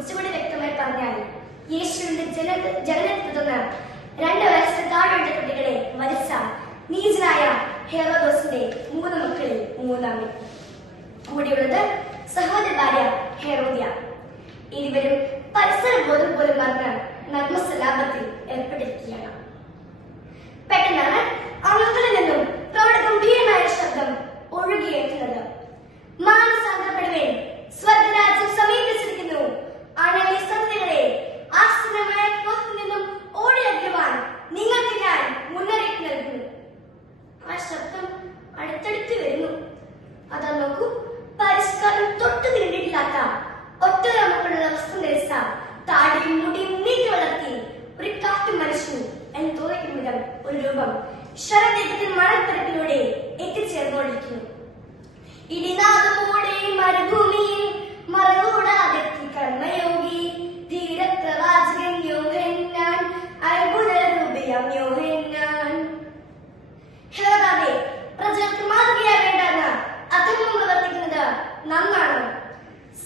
കുറച്ചുകൂടി വ്യക്തമായി പറഞ്ഞാൽ യേശുവിന്റെ ജനനത്തിൽ തുടർന്ന് 2 വയസ്സിന് താഴെയുള്ള കുട്ടികളെ വധിച്ച നീചനായ ഹെറോദോസിന്റെ 3 മക്കളിൽ മൂന്നാമൻ. കൂടെയുള്ളത് സഹോദര ഭാര്യ ഹെറോദ്യ. ഇരുവരും പരിസര ബോധം പോലും മറന്ന് നർമ്മസലാപത്തിൽ ഏർപ്പെട്ടിരിക്കുകയാണ്. പെട്ടെന്നാണ് അങ്ങളിൽ നിന്നും പ്രൗഢഗംഭീരമായ ശബ്ദം ഒഴുകിയെത്തുന്നത്. മാനസാന്തരപ്പെടുവേൻ, സ്വർഗ്ഗരാജ്യം സമീപിച്ചിരിക്കുന്നു. അണലി സന്തതികളെ, ആസന്നമായ ക്രോധത്തിൽ നിന്നും ഓടിയകലുവാൻ നിങ്ങൾക്ക് ഞാൻ മുന്നറിയിപ്പ് നൽകുന്നു. ആ ശബ്ദം അടുത്തടുത്ത് വരുന്നു. അതാ നോക്കൂ, പരിഷ്കാരം തൊട്ട് നീണ്ടിട്ടില്ലാത്ത ഒറ്റരാമക്കളുള്ള വസ്ത്രം ധരിച്ച, താടിയും മുടിയും നീട്ടി വളർത്തി ഒരു കാട്ടു മനുഷ്യൻ എന്ന് തോന്നിക്കും വിധം ഒരു രൂപം ശരദേഹത്തിൽ മണൽപ്പരപ്പിലൂടെ എത്തിച്ചേർന്നുകൊണ്ടിരിക്കുന്നു. ഇടിനാഥമോടെ മരുഭൂമിയിൽ മറകൂടാതെത്തി കർമ്മയോഗി ധീരപ്രവാചകൻ യോഹന്നാൻ, അത്ഭുത രൂപയാം യോഹന്നാൻ. ഹെറോദാവേ, പ്രജകൾക്ക് മാതൃകയാവേണ്ടെന്ന് അധർമ്മം പ്രവർത്തിക്കുന്നത് നന്നാണ്.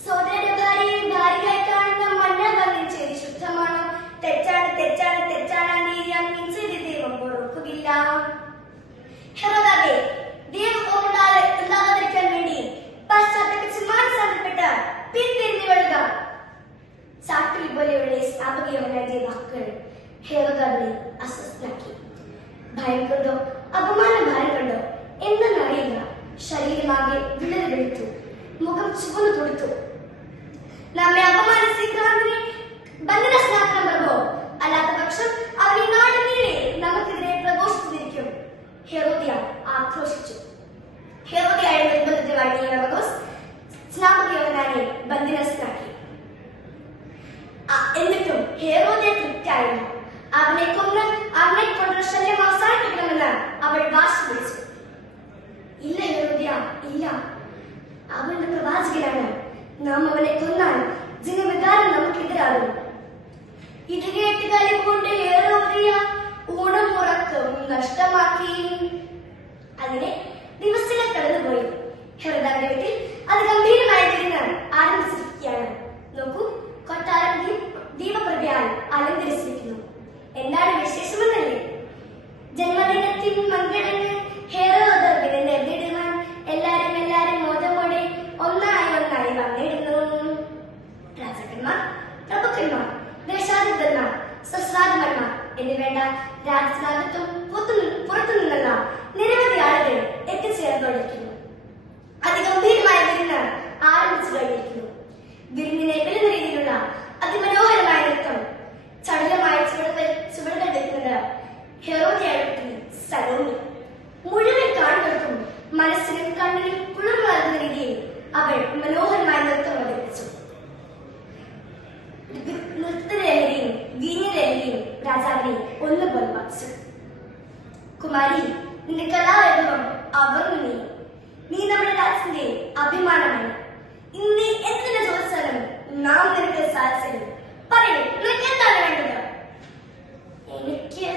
സോദര ഭാര്യയെ ഭാര്യയായി കാണുന്ന മന്നബന്ധം ചെയ്ത് ശുദ്ധമാണ്. തെറ്റാണ് തെറ്റാണ് തെറ്റാണ് നീതിയാൻ നീ ചെയ്ത് ദൈവം ഓർക്കുന്നില്ല. ഹെറോദാവേ, ദൈവം ഉണ്ടാകാതിരിക്കാൻ വേണ്ടി പശ്ചാത്തലത്തിൽ മാനസാന്തരപ്പെട്ട് പിന്തിരിഞ്ഞു കൊള്ളുക. ചാട്ടിൽ പോലെയുള്ള സ്ഥാപകീയമായ വാക്കുകൾ ഹെറോദാവിനെ അസ്വസ്ഥനാക്കി. ഭയം കൊണ്ടോ അപമാനം ഭാരം കൊണ്ടോ എന്തെന്നറിയില്ല, ശരീരമാകെ വിളറി വെളുത്തു, മുഖം ചുവന്നു തൊടുത്തു. നമ്മെ അപമാനിച്ച് ക്രാന്തിനെ ബന്ധനസ്ഥനാക്കണം പ്രഭോ, അല്ലാത്ത പക്ഷം അവർ ഈ നാട് നീളെ നമുക്കെതിരെ പ്രഘോഷിച്ചിരിക്കും. ഹെറോദ്യ ആക്രോശിച്ചു. ഹെറോദ്യയുടെ നിർബന്ധത്തിൽ വഴങ്ങിയ ഹെറോദോസ് സ്നാപകയോഹന്നാനെ ബന്ധനസ്ഥനാക്കി. എന്നിട്ടും ഹെറോദ്യ തൃപ്തിയായിരുന്നു. അവനെ കൊണ്ടുള്ള ശല്യം അവസാനിപ്പിക്കണമെന്ന് അവൾ വാശി പിടിച്ചു. ഇല്ല ഹെറോദ്യ, ഇല്ല, അവന്റെ പ്രവാചകനാണ്. നാം അവനെ കൊന്നാൽ ജനവികാരം നമുക്കെതിരാകും. ഇത് കേട്ട് കലികൊണ്ട് ഹെറോദ്യ ഊണും ഉറക്കവും നഷ്ടമാക്കി. അങ്ങനെ ദിവസങ്ങൾ കടന്നുപോയി. ഹെറോദാവിന്റെ വീട്ടിൽ അത് ഗംഭീരമായ വിരുന്ന് ആരംഭിച്ചിരിക്കുകയാണ്. നോക്കൂ, കൊട്ടാരം ദീപപ്രഭയാൽ അലങ്കരിച്ചിരിക്കുന്നു. എന്താണ് വിശേഷമെന്നല്ലേ? ജന്മദിനത്തിൽ മംഗളന് ഹെറോദാവിനെ നേരിടുവാൻ എല്ലാരും മോദമോടെ ഒന്നായി വന്നിടുന്നു. രാജാക്കന്മാർ, പ്രഭുക്കന്മാർ, ദേശാധിപന്മാർ, സഹസ്രാധിപന്മാർ എന്നുവേണ്ട രാജ്യത്തിനകത്തും പുറത്തു നിന്നുള്ള നിരവധി ആളുകൾ എത്തിച്ചേർന്നുകൊണ്ടിരിക്കുന്നു. അതിഗംഭീരമായ വിരുന്ന് ആരംഭിച്ചു കഴിഞ്ഞിരിക്കുന്നു. വിരുന്നിനെ വെല്ലുന്ന രീതിയിലുള്ള അതിമനോഹരമായ നൃത്തം, ചടുലമായ ചുവടുകൾ വെക്കുന്നത് ഹെറോദ്യയുടെ സലോമി. മുഴുവൻ കാണുകൾക്കും മനസ്സിനും കണ്ണിനും കുളിർമ നൽകുന്ന രീതിയിൽ അവൾ മനോഹരമായ നൃത്തം അവതരിപ്പിച്ചു. നൃത്തലഹരിയും വീഞ്ഞലഹരിയും രാജാവിനെ ഒന്നുപോലെ ബാധിച്ചു. കുമാരി, നിന്റെ കലാവൈഭവം അവർണ്ണനീയം. നീ നമ്മുടെ രാജ്യത്തിന്റെ അഭിമാനമാണ്. ഇന്ന് നീ എന്തിനു ചോദിച്ചാലും നാം നിനക്ക് സാധിച്ചു. പറയൂ, നിനക്ക് എന്താണ് വേണ്ടത്? എനിക്ക്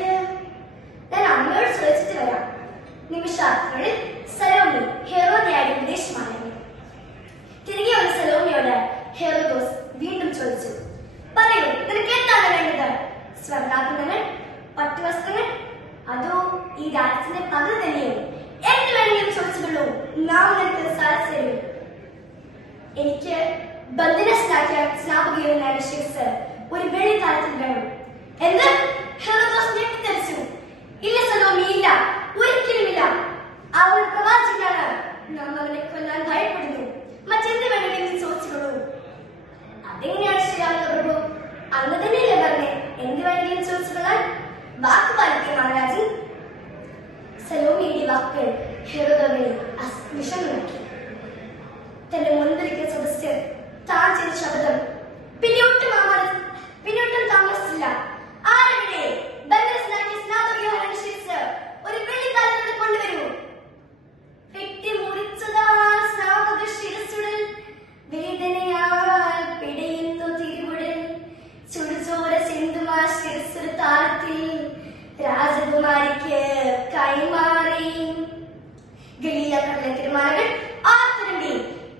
ഞാൻ അമ്മയോട് ചോദിച്ചിട്ട് വരാം. നിമിഷാർത്ഥങ്ങളിൽ സലോമി ഹെറോദ്യയുടെ ഉപദേശമായിരുന്നു. തിരികെ വന്ന സലോമിയോട് ഹെറോദോസ് വീണ്ടും ചോദിച്ചു, പറയൂ, നിനക്ക് എന്താണ് വേണ്ടത്? സ്വർണ്ണാഭരണങ്ങൾ, പട്ടുവസ്ത്രങ്ങൾ, അതോ ഈ രാജ്യത്തിന്റെ പകുതി തന്നെയോ? എന്ത് വേണമെങ്കിലും ചോദിച്ചുകൊള്ളൂ, നാം നിനക്ക് സാധിച്ചു തരും. എനിക്ക് ബന്ധനസ്ഥനാക്കിയ സ്നാപകയോഹന്നാന്റെ ശിരസ് ഒരു വെള്ളിക്കാലത്തിൽ വേണം. എന്ത്? ഹെറോദോസ് ഞെട്ടിത്തെറിച്ചു. ഇല്ല സലോമി, ഇല്ല, ഒരിക്കലുമില്ല. അവൾ പ്രവാചകനാണ്. നാം അവനെ കൊല്ലാൻ ഭയപ്പെടുന്നു. മറ്റെന്ത് വേണമെങ്കിലും ചോദിച്ചുകൊള്ളൂ. അതെങ്ങനെയാണ് ശരിയാവുക പ്രഭു? അന്ന് തന്നെയല്ലേ പറഞ്ഞേ എന്ത് വേണമെങ്കിലും ചോദിച്ചുകൊള്ളാൻ? വാക്ക് പാലിക്കുക മഹാരാജൻ. സലോമിയുടെ വാക്കുകൾ ഹെറോദാവിനെ വിഷമമാക്കി. തന്റെ മുൻപിരിക്കുന്ന സദസ്യർ താൻ ചെയ്ത ശബ്ദം പിന്നെ ഒട്ടും താമസിച്ചില്ല. ആരെവിടെ? ബന്ധനസ്ഥനാക്കിയ സ്നാപകയോഹന്നാന്റെ ശിരസ് ഒരു വെള്ളിക്കാലത്ത് കൊണ്ടുവരൂ. വെട്ടിമുറിച്ചതാ സ്നാപക ശിരസുടൽ, വേദനയാൽ പിടയുന്നു തിരുവുടൽ. ചുടുചോര ചിന്തുമാ ശിരസ്സൊരു താളത്തിൽ രാജകുമാരിക്ക് കൈമാറി. ഗലീല കടല തിരുമാലകൾ ആർത്തിരണ്ടി.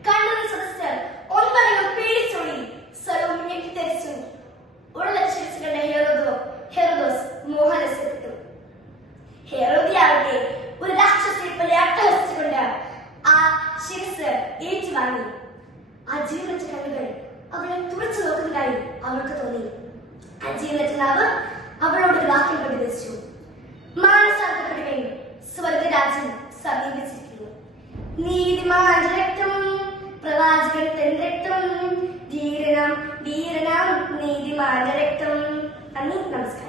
കണ്ണൂർ സദസ്യർ ഒന്നടങ്കം പേടിച്ചോടി. അവൾക്ക് തോന്നി. ജീവനറ്റിനാവ് അവളോടൊരു വാക്യം പ്രതിവസിച്ചു. മാനസാന്തരപ്പെടുകയും സ്വർഗരാജ്യം സമീപിച്ചിരിക്കുന്നു. നീതിമാന്റെ രക്തം, പ്രവാചകൻ തൻ രക്തം, ധീരനാം നീതിമാന്റെ രക്തം. നന്ദി, നമസ്കാരം.